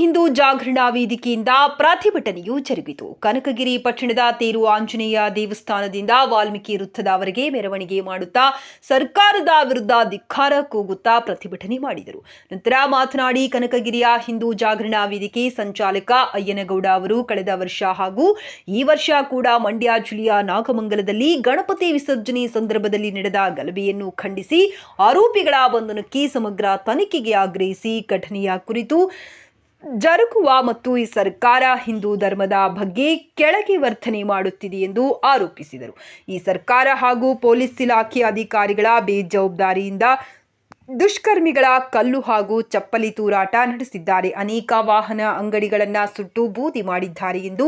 ಹಿಂದೂ ಜಾಗರಣಾ ವೇದಿಕೆಯಿಂದ ಪ್ರತಿಭಟನೆಯು ಜರುಗಿತು. ಕನಕಗಿರಿ ಪಟ್ಟಣದ ತೇರು ಆಂಜನೇಯ ದೇವಸ್ಥಾನದಿಂದ ವಾಲ್ಮೀಕಿ ವೃತ್ತದವರೆಗೆ ಮೆರವಣಿಗೆ ಮಾಡುತ್ತಾ ಸರ್ಕಾರದ ವಿರುದ್ಧ ಧಿಕ್ಕಾರ ಕೂಗುತ್ತಾ ಪ್ರತಿಭಟನೆ ಮಾಡಿದರು. ನಂತರ ಮಾತನಾಡಿ ಕನಕಗಿರಿಯ ಹಿಂದೂ ಜಾಗರಣಾ ವೇದಿಕೆ ಸಂಚಾಲಕ ಅಯ್ಯನಗೌಡ ಅವರು ಕಳೆದ ವರ್ಷ ಹಾಗೂ ಈ ವರ್ಷ ಕೂಡ ಮಂಡ್ಯ ಜಿಲ್ಲೆಯ ನಾಗಮಂಗಲದಲ್ಲಿ ಗಣಪತಿ ವಿಸರ್ಜನೆ ಸಂದರ್ಭದಲ್ಲಿ ನಡೆದ ಗಲಭೆಯನ್ನು ಖಂಡಿಸಿ ಆರೋಪಿಗಳ ಬಂಧನಕ್ಕೆ ಸಮಗ್ರ ತನಿಖೆಗೆ ಆಗ್ರಹಿಸಿ ಘಟನೆಯ ಕುರಿತು ಜರುಗುವ ಮತ್ತು ಈ ಸರ್ಕಾರ ಹಿಂದೂ ಧರ್ಮದ ಬಗ್ಗೆ ಕೆಳಗೆ ವರ್ತನೆ ಮಾಡುತ್ತಿದೆ ಎಂದು ಆರೋಪಿಸಿದರು. ಈ ಸರ್ಕಾರ ಹಾಗೂ ಪೊಲೀಸ್ ಇಲಾಖೆ ಅಧಿಕಾರಿಗಳ ಬೇಜವಾಬ್ದಾರಿಯಿಂದ ದುಷ್ಕರ್ಮಿಗಳ ಕಲ್ಲು ಹಾಗೂ ಚಪ್ಪಲಿ ತೂರಾಟ ನಡೆಸಿದ್ದಾರೆ. ಅನೇಕ ವಾಹನ ಅಂಗಡಿಗಳನ್ನು ಸುಟ್ಟು ಬೂದಿ ಮಾಡಿದ್ದಾರೆ ಎಂದು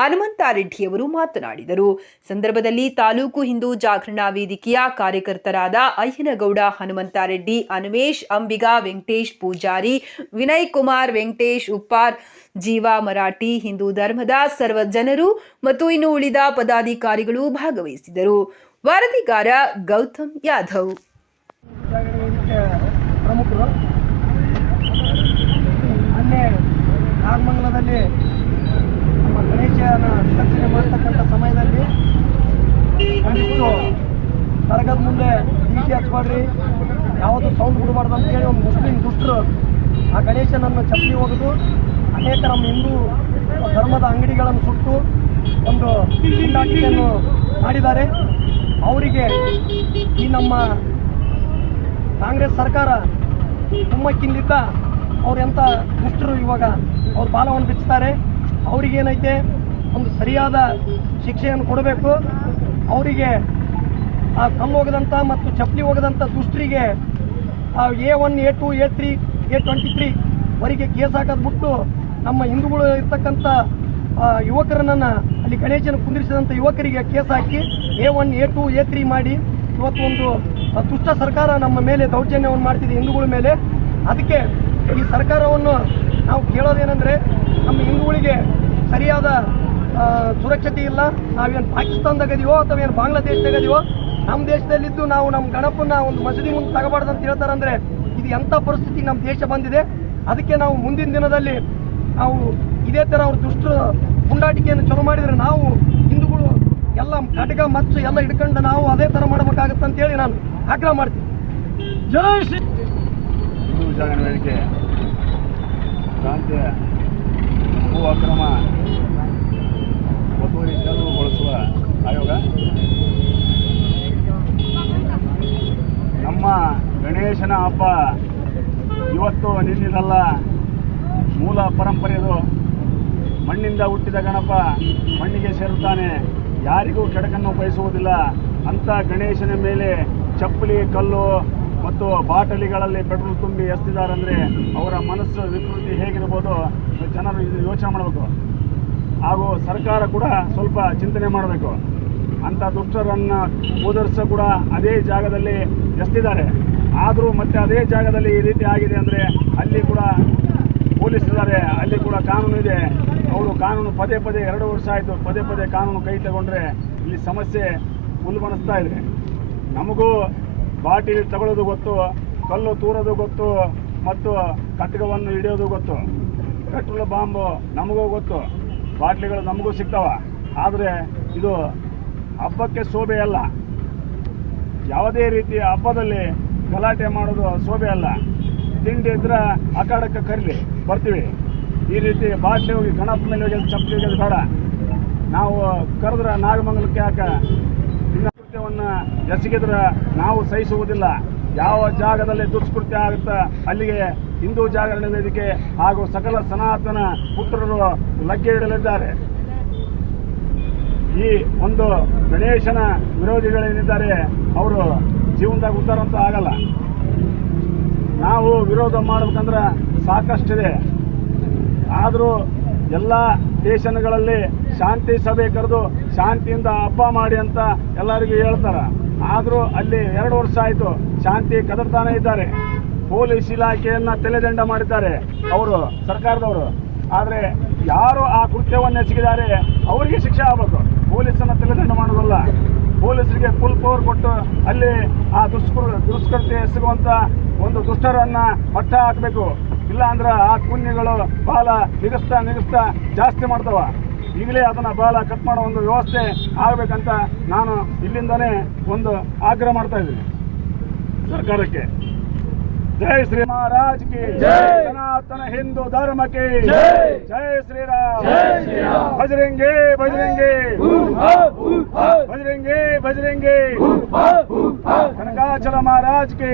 ಹನುಮಂತಾರೆಡ್ಡಿಯವರು ಮಾತನಾಡಿದರು. ಸಂದರ್ಭದಲ್ಲಿ ತಾಲೂಕು ಹಿಂದೂ ಜಾಗರಣಾ ವೇದಿಕೆಯ ಕಾರ್ಯಕರ್ತರಾದ ಅಯ್ಯನಗೌಡ ಹನುಮಂತಾರೆಡ್ಡಿ ಅನ್ವೇಶ್ ಅಂಬಿಗ, ವೆಂಕಟೇಶ್ ಪೂಜಾರಿ ವಿನಯ್ ಕುಮಾರ್ ವೆಂಕಟೇಶ್ ಉಪ್ಪಾರ್, ಜೀವಾ ಮರಾಠಿ, ಹಿಂದೂ ಧರ್ಮದ ಸರ್ವ ಜನರು ಮತ್ತು ಇನ್ನು ಉಳಿದ ಪದಾಧಿಕಾರಿಗಳು ಭಾಗವಹಿಸಿದರು. ವರದಿಗಾರ ಗೌತಮ್ ಯಾದವ್ ಜಾಗರಣೆ ವೇದಿಕೆ ಪ್ರಮುಖರು ಮೊನ್ನೆ ನಾಗಮಂಗಲದಲ್ಲಿ ನಮ್ಮ ಗಣೇಶನ ವಿಸರ್ಜನೆ ಮಾಡ್ತಕ್ಕಂಥ ಸಮಯದಲ್ಲಿ ಒಂದಿಷ್ಟು ತರಗದ ಮುಂದೆ ಈಟಿ ಹಚ್ಬಾಡ್ರಿ ಯಾವುದು ಸೌಂಡ್ ಬಿಡಬಾರ್ದು ಅಂತೇಳಿ ಒಂದು ಮುಸ್ಲಿಂ ದುಷ್ಟರು ಆ ಗಣೇಶನನ್ನು ಚಪ್ಪಲಿ ಒಗೆದು ಅನೇಕ ನಮ್ಮ ಹಿಂದೂ ಧರ್ಮದ ಅಂಗಡಿಗಳನ್ನು ಸುಟ್ಟು ಒಂದು ಪುಂಡಾಟಿಕೆಯನ್ನು ಮಾಡಿದ್ದಾರೆ. ಅವರಿಗೆ ಈ ನಮ್ಮ ಕಾಂಗ್ರೆಸ್ ಸರ್ಕಾರ ಕುಮ್ಮಕ್ಕಿಂದಿದ್ದ ಅವ್ರು ಎಂಥ ದುಷ್ಟರು ಇವಾಗ ಅವ್ರ ಬಾಲವನ್ನು ಬಿಚ್ಚುತ್ತಾರೆ ಅವರಿಗೇನೈತೆ? ಒಂದು ಸರಿಯಾದ ಶಿಕ್ಷೆಯನ್ನು ಕೊಡಬೇಕು. ಅವರಿಗೆ ಆ ಕಲ್ಲು ಹೋಗದಂಥ ಮತ್ತು ಚಪ್ಪಲಿ ಹೋಗದಂಥ ದುಷ್ಟರಿಗೆ ಆ A one, A two, A three A twenty three ಅವರಿಗೆ ಕೇಸ್ ಹಾಕೋದು ಬಿಟ್ಟು ನಮ್ಮ ಹಿಂದೂಗಳು ಇರ್ತಕ್ಕಂಥ ಯುವಕರನ್ನ ಅಲ್ಲಿ ಗಣೇಶನ ಕುಂದಿರಿಸಿದಂಥ ಯುವಕರಿಗೆ case hockey A one, A two, A three ಮಾಡಿ ಇವತ್ತು ಒಂದು ದುಷ್ಟ ಸರ್ಕಾರ ನಮ್ಮ ಮೇಲೆ ದೌರ್ಜನ್ಯವನ್ನು ಮಾಡ್ತಿದೆ ಹಿಂದೂಗಳ ಮೇಲೆ. ಅದಕ್ಕೆ ಈ ಸರ್ಕಾರವನ್ನು ನಾವು ಕೇಳೋದೇನೆಂದರೆ ನಮ್ಮ ಹಿಂದೂಗಳಿಗೆ ಸರಿಯಾದ ಸುರಕ್ಷತೆ ಇಲ್ಲ. ನಾವೇನು ಪಾಕಿಸ್ತಾನದಾಗದೀವೋ ಅಥವಾ ಏನು ಬಾಂಗ್ಲಾದೇಶದಾಗದೀವೋ ನಮ್ಮ ದೇಶದಲ್ಲಿದ್ದು ನಾವು ನಮ್ಮ ಗಣಪನ್ನ ಒಂದು ಮಸೀದಿ ಮುಂದೆ ತಗಬಾರ್ದು ಅಂತ ಹೇಳ್ತಾರಂದ್ರೆ ಇದು ಎಂಥ ಪರಿಸ್ಥಿತಿ ನಮ್ಮ ದೇಶ ಬಂದಿದೆ. ಅದಕ್ಕೆ ನಾವು ಮುಂದಿನ ದಿನದಲ್ಲಿ ನಾವು ಇದೇ ಥರ ಅವ್ರ ದುಷ್ಟರು ಪುಂಡಾಟಿಕೆಯನ್ನು ಚಲೋ ಮಾಡಿದರೆ ನಾವು ಹಿಂದೂಗಳು ಎಲ್ಲ ಕಟಕ ಮಚ್ಚು ಎಲ್ಲ ಹಿಡ್ಕೊಂಡು ನಾವು ಅದೇ ಥರ ಮಾಡಬೇಕಾಗತ್ತೆ ಅಂತೇಳಿ ನಾನು ಆಗ್ರಹ ಮಾಡ್ತೀನಿ. ಜೈ ಶ್ರೀ ಹಿಂದೂ ಜಾಗರಣ ವೇದಿಕೆ ಪ್ರಾಂತ್ಯ ಭೂ ಅಕ್ರಮ ಒತ್ತುವರಿ ತೆರವುಗೊಳಿಸುವ ಆಯೋಗ. ನಮ್ಮ ಗಣೇಶನ ಹಬ್ಬ ಇವತ್ತು ನಿನ್ನಿದಲ್ಲ. ಮೂಲ ಪರಂಪರೆಯದು ಮಣ್ಣಿಂದ ಹುಟ್ಟಿದ ಗಣಪ ಮಣ್ಣಿಗೆ ಸೇರುತ್ತಾನೆ. ಯಾರಿಗೂ ಕೆಡಕನ್ನು ಬಯಸುವುದಿಲ್ಲ. ಅಂಥ ಗಣೇಶನ ಮೇಲೆ ಚಪ್ಪಲಿ, ಕಲ್ಲು ಮತ್ತು ಬಾಟಲಿಗಳಲ್ಲಿ ಪೆಟ್ರೋಲ್ ತುಂಬಿ ಎಸ್ತಿದ್ದಾರೆ ಅಂದರೆ ಅವರ ಮನಸ್ಸು, ವಿಕೃತಿ ಹೇಗಿರ್ಬೋದು ಜನರು ಇದು ಯೋಚನೆ ಮಾಡಬೇಕು. ಹಾಗೂ ಸರ್ಕಾರ ಕೂಡ ಸ್ವಲ್ಪ ಚಿಂತನೆ ಮಾಡಬೇಕು. ಅಂಥ ದುಷ್ಟರನ್ನು ಓದರ್ಸ ಕೂಡ ಅದೇ ಜಾಗದಲ್ಲಿ ಎಸ್ತಿದ್ದಾರೆ. ಆದರೂ ಮತ್ತೆ ಅದೇ ಜಾಗದಲ್ಲಿ ಈ ರೀತಿ ಆಗಿದೆ ಅಂದರೆ ಅಲ್ಲಿ ಕೂಡ ಪೊಲೀಸ್ ಇದ್ದಾರೆ ಅಲ್ಲಿ ಕೂಡ ಕಾನೂನು ಇದೆ. ಅವರು ಕಾನೂನು ಪದೇ ಪದೇ ಎರಡು ವರ್ಷ ಆಯಿತು ಪದೇ ಪದೇ ಕಾನೂನು ಕೈ ತಗೊಂಡ್ರೆ ಇಲ್ಲಿ ಸಮಸ್ಯೆ ಉಲ್ಬಣಿಸ್ತಾ ಇದೆ. ನಮಗೂ ಬಾಟಿಲ್ ತಗೊಳ್ಳೋದು ಗೊತ್ತು, ಕಲ್ಲು ತೂರೋದು ಗೊತ್ತು, ಮತ್ತು ಕಟ್ಟಡವನ್ನು ಹಿಡಿಯೋದು ಗೊತ್ತು. ಪೆಟ್ರೋಲ್ ಬಾಂಬು ನಮಗೂ ಗೊತ್ತು. ಬಾಟ್ಲಿಗಳು ನಮಗೂ ಸಿಗ್ತಾವ. ಆದರೆ ಇದು ಹಬ್ಬಕ್ಕೆ ಶೋಭೆ ಅಲ್ಲ. ಯಾವುದೇ ರೀತಿಯ ಹಬ್ಬದಲ್ಲಿ ಗಲಾಟೆ ಮಾಡೋದು ಶೋಭೆ ಅಲ್ಲ. ತಿಂಡಿ ಇದ್ರೆ ಅಖಾಡಕ್ಕೆ ಕರೀಲಿ ಬರ್ತೀವಿ. ಈ ರೀತಿ ಬಾಟ್ಲಿ ಹೋಗಿ ಗಣಪ ಮೇಲೆ ಹೋಗಿ ಚಪ್ಪಲಿ ಹೋಗೋದು ಬೇಡ. ನಾವು ಕರೆದ್ರೆ ನಾಗಮಂಗಲಕ್ಕೆ ಯಾಕೆ ಕೃತ್ಯವನ್ನು ಎಸಗಿದ್ರೆ ನಾವು ಸಹಿಸುವುದಿಲ್ಲ. ಯಾವ ಜಾಗದಲ್ಲಿ ದುಷ್ಕೃತ್ಯ ಆಗುತ್ತಾ ಅಲ್ಲಿಗೆ ಹಿಂದೂ ಜಾಗರಣ ವೇದಿಕೆ ಹಾಗೂ ಸಕಲ ಸನಾತನ ಪುತ್ರರು ಲಗ್ಗೆ ಇಡಲಿದ್ದಾರೆ ಈ ಒಂದು ಗಣೇಶನ ವಿರೋಧಿಗಳೇನಿದ್ದಾರೆ, ಅವರು ಜೀವನದಾಗ ಉದ್ಧಾರ ಅಂತ ಆಗಲ್ಲ. ನಾವು ವಿರೋಧ ಮಾಡಬೇಕಂದ್ರೆ ಸಾಕಷ್ಟಿದೆ. ಆದರೂ ಎಲ್ಲ ದೇಶಗಳಲ್ಲಿ ಶಾಂತಿ ಸಭೆ ಕರೆದು ಶಾಂತಿಯಿಂದ ಹಬ್ಬ ಮಾಡಿ ಅಂತ ಎಲ್ಲರಿಗೂ ಹೇಳ್ತಾರೆ. ಆದರೂ ಅಲ್ಲಿ ಎರಡು ವರ್ಷ ಆಯಿತು ಶಾಂತಿ ಕದರ್ತಾನೆ ಇದ್ದಾರೆ. ಪೊಲೀಸ್ ಇಲಾಖೆಯನ್ನು ತಲೆದಂಡ ಮಾಡಿದ್ದಾರೆ ಅವರು, ಸರ್ಕಾರದವರು. ಆದರೆ ಯಾರು ಆ ಕೃತ್ಯವನ್ನು ಎಸಗಿದ್ದಾರೆ, ಅವರಿಗೆ ಶಿಕ್ಷೆ ಆಗಬೇಕು. ಪೊಲೀಸನ್ನು ತಲೆದಂಡ ಮಾಡೋದಲ್ಲ. ಪೊಲೀಸರಿಗೆ ಫುಲ್ ಪವರ್ ಕೊಟ್ಟು ಅಲ್ಲಿ ಆ ದುಷ್ಕೃ, ದುಷ್ಕೃತ್ಯ ಎಸಗುವಂತ ಒಂದು ದುಷ್ಟರನ್ನ ಮಟ್ಟ ಹಾಕಬೇಕು. ಇಲ್ಲಾಂದ್ರೆ ಆ ಪುಣ್ಯಗಳು ಬಹಳ ನಿಗಸ್ತಾ ನಿಗಸ್ತಾ ಜಾಸ್ತಿ ಮಾಡ್ತಾವ. ಈಗಲೇ ಅದನ್ನು ಬಾಲ ಕಟ್ ಮಾಡೋ ಒಂದು ವ್ಯವಸ್ಥೆ ಆಗಬೇಕಂತ ನಾನು ಇಲ್ಲಿಂದನೇ ಒಂದು ಆಗ್ರಹ ಮಾಡ್ತಾ ಇದ್ದೀನಿ ಸರ್ಕಾರಕ್ಕೆ. ಜೈ ಶ್ರೀ ಮಹಾರಾಜ್ ಕಿ ಸನಾತನ ಹಿಂದೂ ಧರ್ಮ ಕಿ ಜೈ ಶ್ರೀರಾಮ್. ಬಜರಂಗೆ ಬಜರಂಗೆ ಬಜರಂಗೆ ಬಜರಂಗೆ ಕನಕಾಚಲ ಮಹಾರಾಜ್ की